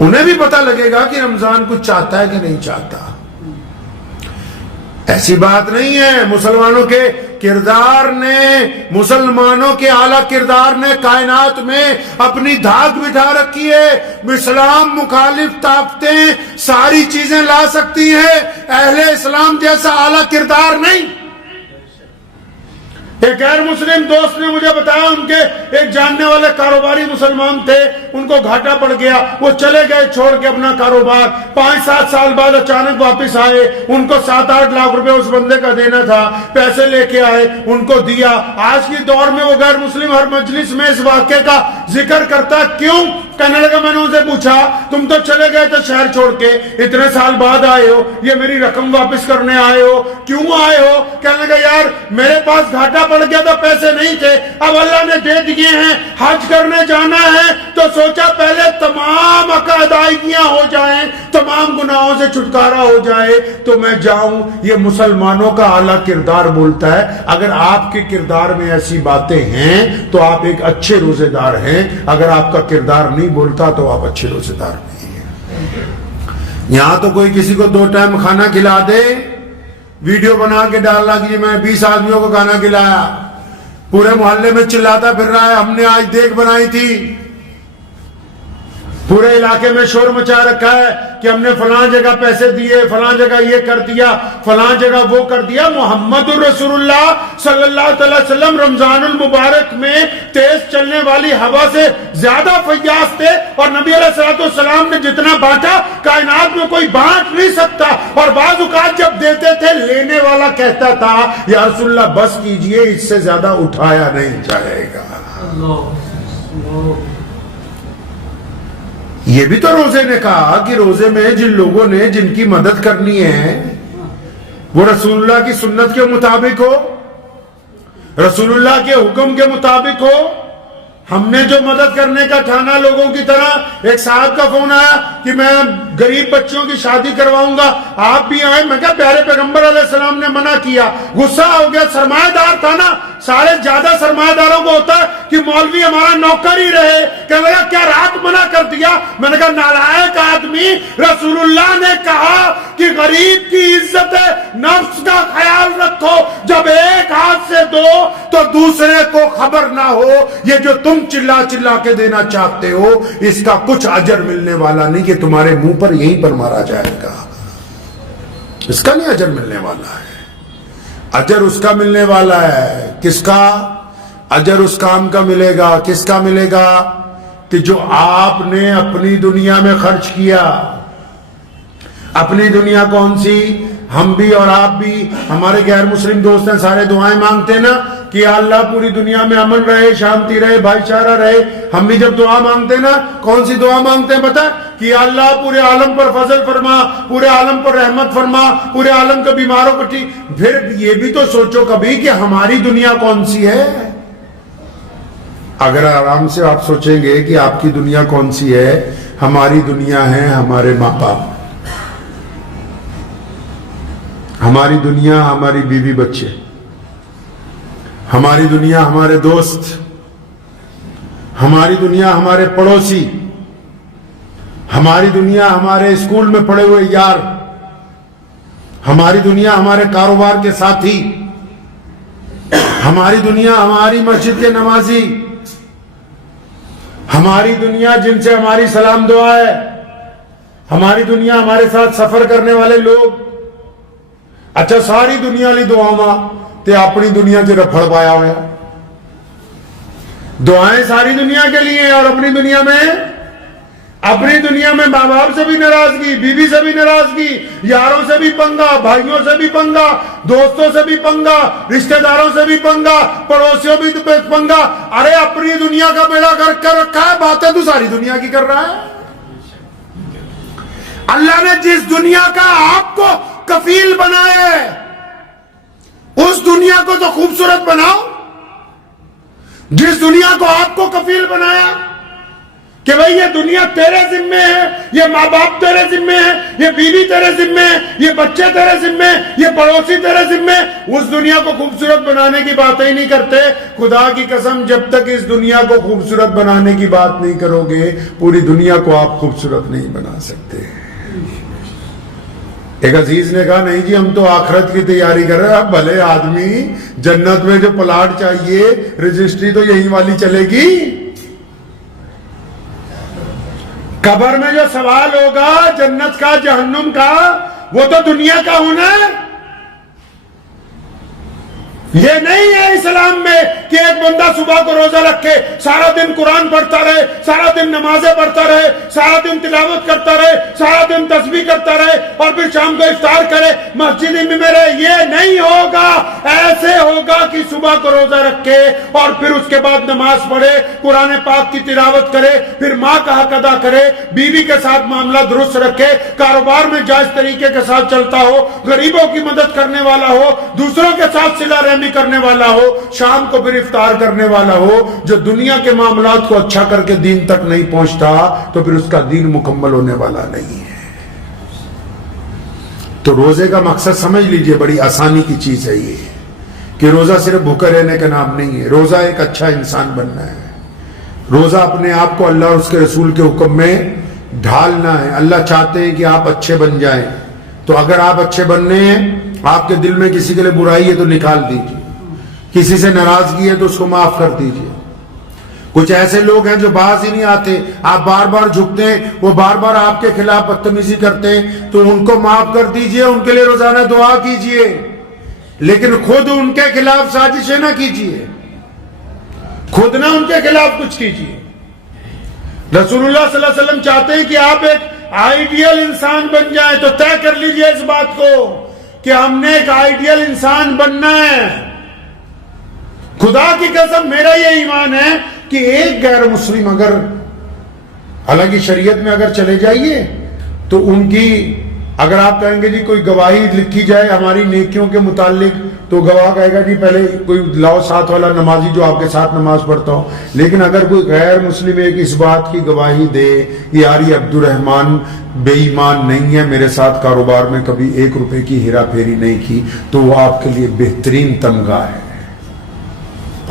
انہیں بھی پتہ لگے گا کہ رمضان کچھ چاہتا ہے کہ نہیں چاہتا. ایسی بات نہیں ہے. مسلمانوں کے کردار نے، مسلمانوں کے اعلیٰ کردار نے کائنات میں اپنی دھاک بٹھا رکھی ہے. اسلام مخالف طاقتیں ساری چیزیں لا سکتی ہیں، اہل اسلام جیسا اعلیٰ کردار نہیں. ایک غیر مسلم دوست نے مجھے بتایا ان کے ایک جاننے والے کاروباری مسلمان تھے، ان کو گھاٹا پڑ گیا، وہ چلے گئے چھوڑ کے اپنا کاروبار. 5-7 سال بعد اچانک واپس آئے، ان کو 7-8 لاکھ روپے اس بندے کا دینا تھا، پیسے لے کے آئے، ان کو دیا. آج کی دور میں وہ غیر مسلم ہر مجلس میں اس واقعے کا ذکر کرتا. کیوں؟ کہنے لگا میں نے ان سے پوچھا تم تو چلے گئے تھے شہر چھوڑ کے، اتنے سال بعد آئے ہو، یہ میری رقم واپس کرنے آئے ہو، کیوں آئے ہو؟ کہنے لگا یار میرے پاس گھاٹا پڑ گیا تھا، پیسے نہیں تھے، اب اللہ نے دے دیے ہیں، حج کرنے جانا ہے تو سوچا پہلے تمام ادائیگیاں ہو جائیں، تمام گناہوں سے چھٹکارا ہو جائے تو میں جاؤں. یہ مسلمانوں کا اعلیٰ کردار بولتا ہے. اگر آپ کے کردار میں ایسی باتیں ہیں تو آپ ایک اچھے روزے دار ہیں، اگر آپ کا کردار نہیں بولتا تو آپ اچھے روزے دار نہیں ہیں. یہاں تو کوئی کسی کو 2 ٹائم کھانا کھلا دے، ویڈیو بنا کے ڈالنا کہ میں 20 آدمیوں کو کھانا کھلایا، پورے محلے میں چلاتا پھر رہا ہے ہم نے آج دیگ بنائی تھی، پورے علاقے میں شور مچا رکھا ہے کہ ہم نے فلاں جگہ پیسے دیے، فلاں جگہ یہ کر دیا، فلاں جگہ وہ کر دیا. محمد الرسول اللہ صلی اللہ علیہ وسلم رمضان المبارک میں تیز چلنے والی ہوا سے زیادہ فیاض تھے، اور نبی علیہ السلام نے جتنا بانٹا کائنات میں کوئی بانٹ نہیں سکتا. اور بعض اوقات جب دیتے تھے لینے والا کہتا تھا یا رسول اللہ بس کیجئے، اس سے زیادہ اٹھایا نہیں جائے گا. یہ بھی تو روزے نے کہا کہ روزے میں جن لوگوں نے جن کی مدد کرنی ہے وہ رسول اللہ کی سنت کے مطابق ہو، رسول اللہ کے حکم کے مطابق ہو. ہم نے جو مدد کرنے کا ٹھانا لوگوں کی طرح، ایک صاحب کا فون آیا کہ میں غریب بچوں کی شادی کرواؤں گا، آپ بھی آئے. میں کہا پیارے پیغمبر علیہ السلام نے منع کیا. غصہ ہو گیا، سرمایہ دار تھا نا، سارے زیادہ سرمایہ داروں کو ہوتا ہے کہ مولوی ہمارا نوکر ہی رہے. کہ میرا کیا رات منع کر دیا؟ میں نے کہا نالائق آدمی، رسول اللہ نے کہا کہ غریب کی عزت ہے، نفس کا خیال رکھو، جب ایک ہاتھ سے دو تو دوسرے کو خبر نہ ہو. یہ جو تم چلا چلا کے دینا چاہتے ہو اس کا کچھ اجر ملنے والا نہیں، کہ تمہارے منہ پر یہیں پر مارا جائے گا، اس کا نہیں اجر ملنے والا ہے. اجر اس کا ملنے والا ہے. کس کا اجر؟ اس کام کا ملے گا. کس کا ملے گا؟ کہ جو آپ نے اپنی دنیا میں خرچ کیا. اپنی دنیا کون سی؟ ہم بھی اور آپ بھی، ہمارے غیر مسلم دوست ہیں، سارے دعائیں مانگتے ہیں نا کہ اللہ پوری دنیا میں امن رہے، شانتی رہے، بھائی چارہ رہے. ہم بھی جب دعا مانگتے ہیں نا، کون سی دعا مانگتے ہیں پتہ؟ کہ اللہ پورے عالم پر فضل فرما، پورے عالم پر رحمت فرما، پورے عالم کے بیماروں کو ٹھیک. پھر یہ بھی تو سوچو کبھی کہ ہماری دنیا کون سی ہے. اگر آرام سے آپ سوچیں گے کہ آپ کی دنیا کون سی ہے، ہماری دنیا ہے ہمارے ماں باپ، ہماری دنیا ہماری بیوی بچے، ہماری دنیا ہمارے دوست، ہماری دنیا ہمارے پڑوسی، ہماری دنیا ہمارے اسکول میں پڑھے ہوئے یار، ہماری دنیا ہمارے کاروبار کے ساتھی، ہماری دنیا ہماری مسجد کے نمازی، ہماری دنیا جن سے ہماری سلام دعا ہے، ہماری دنیا ہمارے ساتھ سفر کرنے والے لوگ. اچھا ساری دنیا لی دعا تے اپنی دنیا سے رفڑ پایا ہوا. دعائیں ساری دنیا کے لیے، اور اپنی دنیا میں ماں باپ سے بھی ناراضگی، بیوی سے بھی ناراضگی، یاروں سے بھی پنگا، بھائیوں سے بھی پنگا، دوستوں سے بھی پنگا، رشتہ داروں سے بھی پنگا، پڑوسیوں بھی پنگا. ارے اپنی دنیا کا بیڑا گرک کر رکھا ہے، باتیں تو ساری دنیا کی کر رہا ہے. اللہ نے جس دنیا کا آپ کو کفیل بنایا ہے اس دنیا کو تو خوبصورت بناؤ. جس دنیا کو آپ کو کفیل بنایا کہ بھئی یہ دنیا تیرے ذمے ہے، یہ ماں باپ تیرے ذمے ہے، یہ بیوی تیرے ذمے ہے، یہ بچے تیرے ذمے ہے، یہ پڑوسی تیرے ذمے ہے، اس دنیا کو خوبصورت بنانے کی باتیں ہی نہیں کرتے. خدا کی قسم جب تک اس دنیا کو خوبصورت بنانے کی بات نہیں کرو گے، پوری دنیا کو آپ خوبصورت نہیں بنا سکتے. ایک عزیز نے کہا نہیں جی ہم تو آخرت کی تیاری کر رہے ہیں. اب بھلے آدمی جنت میں جو پلاٹ چاہیے رجسٹری تو یہی والی چلے گی. قبر میں جو سوال ہوگا جنت کا جہنم کا وہ تو دنیا کا ہونا ہے. یہ نہیں ہے اسلام میں کہ ایک بندہ صبح کو روزہ رکھ کے سارا دن قرآن پڑھتا رہے, سارا دن نمازیں پڑھتا رہے, سارا دن تلاوت کرتا رہے, سارا دن تسبیح کرتا رہے اور پھر شام کو افطار کرے مسجد میں رہے. یہ نہیں ہوگا. ایسے ہوگا کہ صبح کو روزہ رکھے اور پھر اس کے بعد نماز پڑھے, قرآن پاک کی تلاوت کرے, پھر ماں کا حق ادا کرے, بیوی کے ساتھ معاملہ درست رکھے, کاروبار میں جائز طریقے کے ساتھ چلتا ہو, غریبوں کی مدد کرنے والا ہو, دوسروں کے ساتھ صلہ رحمی کرنے والا ہو, شام کو پھر افطار کرنے والا ہو. جو دنیا کے معاملات کو اچھا کر کے دین تک نہیں پہنچتا تو پھر اس کا دین مکمل ہونے والا نہیں ہے. تو روزے کا مقصد سمجھ لیجئے, بڑی آسانی کی چیز ہے یہ کہ روزہ صرف بھوکے رہنے کا نام نہیں ہے. روزہ ایک اچھا انسان بننا ہے. روزہ اپنے آپ کو اللہ اور اس کے رسول کے حکم میں ڈھالنا ہے. اللہ چاہتے ہیں کہ آپ اچھے بن جائیں, تو اگر آپ اچھے بننے ہیں, آپ کے دل میں کسی کے لیے برائی ہے تو نکال دیجئے, کسی سے ناراضگی ہے تو اس کو معاف کر دیجئے. کچھ ایسے لوگ ہیں جو باز ہی نہیں آتے, آپ بار بار جھکتے ہیں, وہ بار بار آپ کے خلاف بدتمیزی کرتے ہیں, تو ان کو معاف کر دیجئے, ان کے لیے روزانہ دعا کیجئے, لیکن خود ان کے خلاف سازشیں نہ کیجئے, خود نہ ان کے خلاف کچھ کیجئے. رسول اللہ صلی اللہ علیہ وسلم چاہتے ہیں کہ آپ ایک آئیڈیل انسان بن جائیں, تو طے کر لیجئے اس بات کو کہ ہم نے ایک آئیڈیل انسان بننا ہے. خدا کی قسم میرا یہ ایمان ہے کہ ایک غیر مسلم اگر حالانکہ شریعت میں اگر چلے جائیے تو ان کی اگر آپ کہیں گے جی کوئی گواہی لکھی جائے ہماری نیکیوں کے متعلق, تو گواہ کہے گا جی پہلے کوئی لاؤ ساتھ والا نمازی جو آپ کے ساتھ نماز پڑھتا ہو. لیکن اگر کوئی غیر مسلم ایک اس بات کی گواہی دے یار یہ عبد الرحمان بے ایمان نہیں ہے, میرے ساتھ کاروبار میں کبھی 1 روپے کی ہیرا پھیری نہیں کی, تو وہ آپ کے لیے بہترین تمغہ ہے.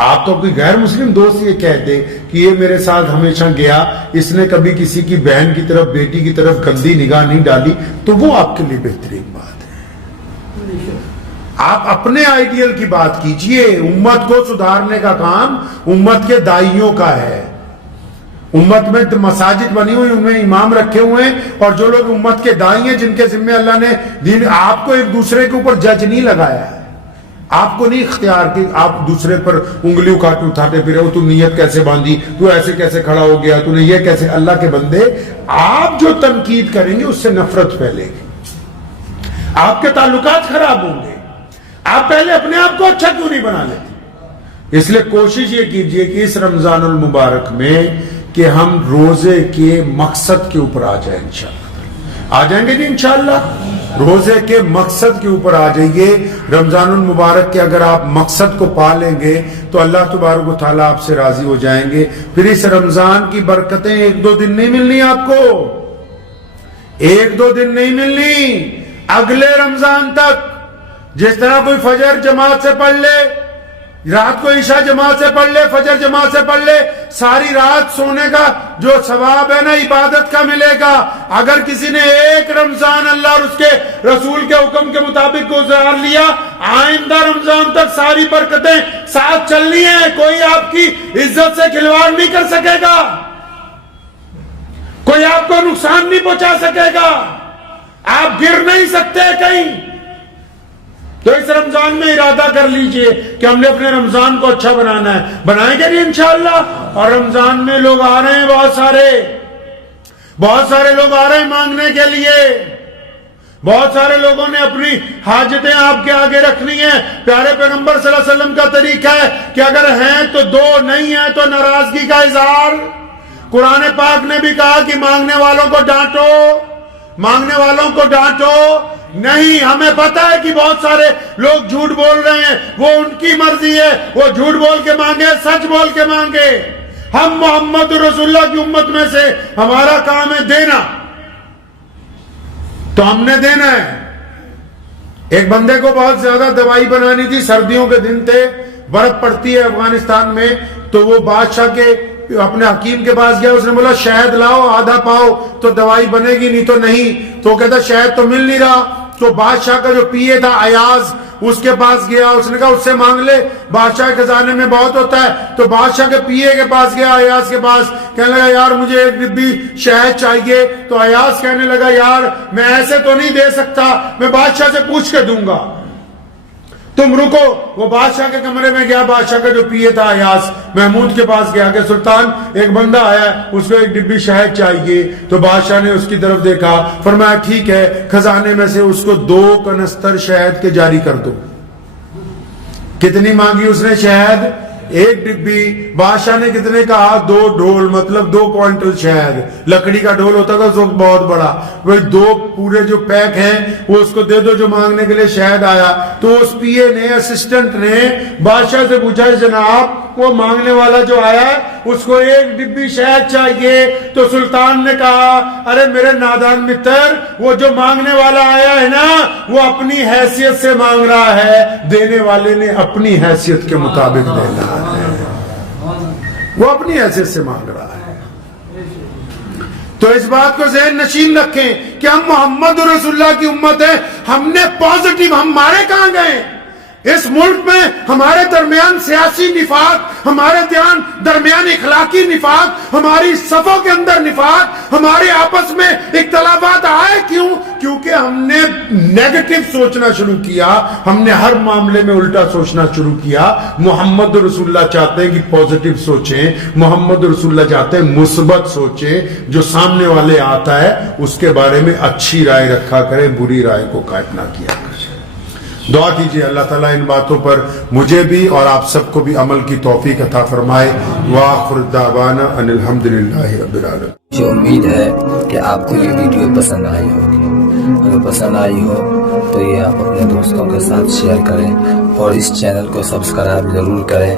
آپ تو کوئی غیر مسلم دوست یہ کہہ دے کہ یہ میرے ساتھ ہمیشہ گیا, اس نے کبھی کسی کی بہن کی طرف بیٹی کی طرف گندی نگاہ نہیں ڈالی, تو وہ آپ کے لیے بہترین بات ہے. آپ اپنے آئیڈیل کی بات کیجئے. امت کو سدھارنے کا کام امت کے دائیوں کا ہے. امت میں مساجد بنی ہوئی, ان میں امام رکھے ہوئے ہیں, اور جو لوگ امت کے دائی ہیں جن کے ذمہ اللہ نے دین, آپ کو ایک دوسرے کے اوپر جج نہیں لگایا ہے, آپ کو نہیں اختیار کہ آپ دوسرے پر انگلی اٹھاتے پھرے ہو, تو نیت کیسے باندھی, تو ایسے کیسے کھڑا ہو گیا, تو نے یہ کیسے. اللہ کے بندے, آپ جو تنقید کریں گے اس سے نفرت پھیلے گی, آپ کے تعلقات خراب ہوں گے. آپ پہلے اپنے آپ کو اچھا کیوں نہیں بنا لیتے؟ اس لیے کوشش یہ کیجئے کہ اس رمضان المبارک میں کہ ہم روزے کے مقصد کے اوپر آ جائیں. انشاءاللہ آ جائیں گے جی, انشاءاللہ روزے کے مقصد کے اوپر آ جائیے. رمضان المبارک کے اگر آپ مقصد کو پا لیں گے تو اللہ تبارک و تعالیٰ آپ سے راضی ہو جائیں گے. پھر اس رمضان کی برکتیں 1-2 دن نہیں ملنی آپ کو, 1-2 دن نہیں ملنی. اگلے رمضان تک جس طرح کوئی فجر جماعت سے پڑھ لے, رات کو عشاء جماعت سے پڑھ لے, فجر جماعت سے پڑھ لے, ساری رات سونے کا جو ثواب ہے نا عبادت کا ملے گا. اگر کسی نے ایک رمضان اللہ اور اس کے رسول کے حکم کے مطابق گزار لیا, آئندہ رمضان تک ساری برکتیں ساتھ چلنی ہیں. کوئی آپ کی عزت سے کھلواڑ نہیں کر سکے گا, کوئی آپ کو نقصان نہیں پہنچا سکے گا, آپ گر نہیں سکتے کہیں. تو اس رمضان میں ارادہ کر لیجئے کہ ہم نے اپنے رمضان کو اچھا بنانا ہے. بنائیں گے نہیں انشاءاللہ. اور رمضان میں لوگ آ رہے ہیں, بہت سارے لوگ آ رہے ہیں مانگنے کے لیے. بہت سارے لوگوں نے اپنی حاجتیں آپ کے آگے رکھنی ہیں. پیارے پیغمبر صلی اللہ علیہ وسلم کا طریقہ ہے کہ اگر ہیں تو دو, نہیں ہیں تو ناراضگی کا اظہار. قرآن پاک نے بھی کہا کہ مانگنے والوں کو ڈانٹو, مانگنے والوں کو ڈانٹو نہیں. ہمیں پتا ہے کہ بہت سارے لوگ جھوٹ بول رہے ہیں, وہ ان کی مرضی ہے, وہ جھوٹ بول کے مانگے, سچ بول کے مانگے. ہم محمد رسول اللہ کی امت میں سے, ہمارا کام ہے دینا, تو ہم نے دینا ہے. ایک بندے کو بہت زیادہ دوائی بنانی تھی, سردیوں کے دن تھے, برف پڑتی ہے افغانستان میں, تو وہ بادشاہ کے اپنے حکیم کے پاس گیا. اس نے بولا شہد لاؤ, آدھا پاؤ تو دوائی بنے گی, نہیں تو نہیں. تو کہتا شہد تو مل نہیں رہا. تو بادشاہ کا جو پی اے تھا ایاز اس کے پاس گیا, اس نے کہا اس سے مانگ لے, بادشاہ کے خزانے میں بہت ہوتا ہے. تو بادشاہ کے پی اے کے پاس گیا, ایاز کے پاس, کہنے لگا یار مجھے ایک ڈبی شہد چاہیے. تو ایاز کہنے لگا یار میں ایسے تو نہیں دے سکتا, میں بادشاہ سے پوچھ کے دوں گا, تم رکو. وہ بادشاہ کے کمرے میں گیا, بادشاہ کا جو پی اے تھا ایاز محمود کے پاس گیا کہ سلطان ایک بندہ آیا, اس کو ایک ڈبی شہد چاہیے. تو بادشاہ نے اس کی طرف دیکھا, فرمایا ٹھیک ہے, خزانے میں سے اس کو 2 کنستر شہد کے جاری کر دو. کتنی مانگی اس نے شہد؟ 1 ڈبی. بادشاہ نے کتنے کہا؟ 2 ڈھول, مطلب 2 کوئنٹل شہد. لکڑی کا ڈھول ہوتا تھا اس وقت بہت بڑا, وہی 2 پورے جو پیک ہیں وہ اس کو دے دو جو مانگنے کے لیے شہد آیا. تو اس پی اے نے, اسسٹنٹ نے بادشاہ سے پوچھا جناب وہ مانگنے والا جو آیا ہے اس کو 1 ڈبی شہد چاہیے. تو سلطان نے کہا ارے میرے نادان متر, وہ جو مانگنے والا آیا ہے نا وہ اپنی حیثیت سے مانگ رہا ہے, دینے والے نے اپنی حیثیت کے مطابق دینا ہے, وہ اپنی حیثیت سے مانگ رہا ہے. تو اس بات کو ذہن نشین رکھیں کہ ہم محمد رسول اللہ کی امت ہیں. ہم نے پازیٹیو, ہمارے کہاں گئے؟ اس ملک میں ہمارے درمیان سیاسی نفاق, ہمارے درمیان اخلاقی نفاق, ہماری صفوں کے اندر نفاق, ہمارے آپس میں اختلافات آئے. کیوں؟ کیونکہ ہم نے نیگیٹو سوچنا شروع کیا, ہم نے ہر معاملے میں الٹا سوچنا شروع کیا. محمد رسول اللہ چاہتے ہیں کہ پازیٹیو سوچیں, محمد رسول اللہ چاہتے ہیں مثبت سوچیں, جو سامنے والے آتا ہے اس کے بارے میں اچھی رائے رکھا کریں, بری رائے کو قائم نہ کیا کریں. دعا کیجئے اللہ تعالیٰ ان باتوں پر مجھے بھی اور آپ سب کو بھی عمل کی توفیق عطا فرمائے. وآخر دعوانا ان الحمدللہ رب العالمین. مجھے امید ہے کہ آپ کو یہ ویڈیو پسند آئی ہوگی. اگر پسند آئی ہو تو یہ آپ اپنے دوستوں کے ساتھ شیئر کریں اور اس چینل کو سبسکرائب ضرور کریں.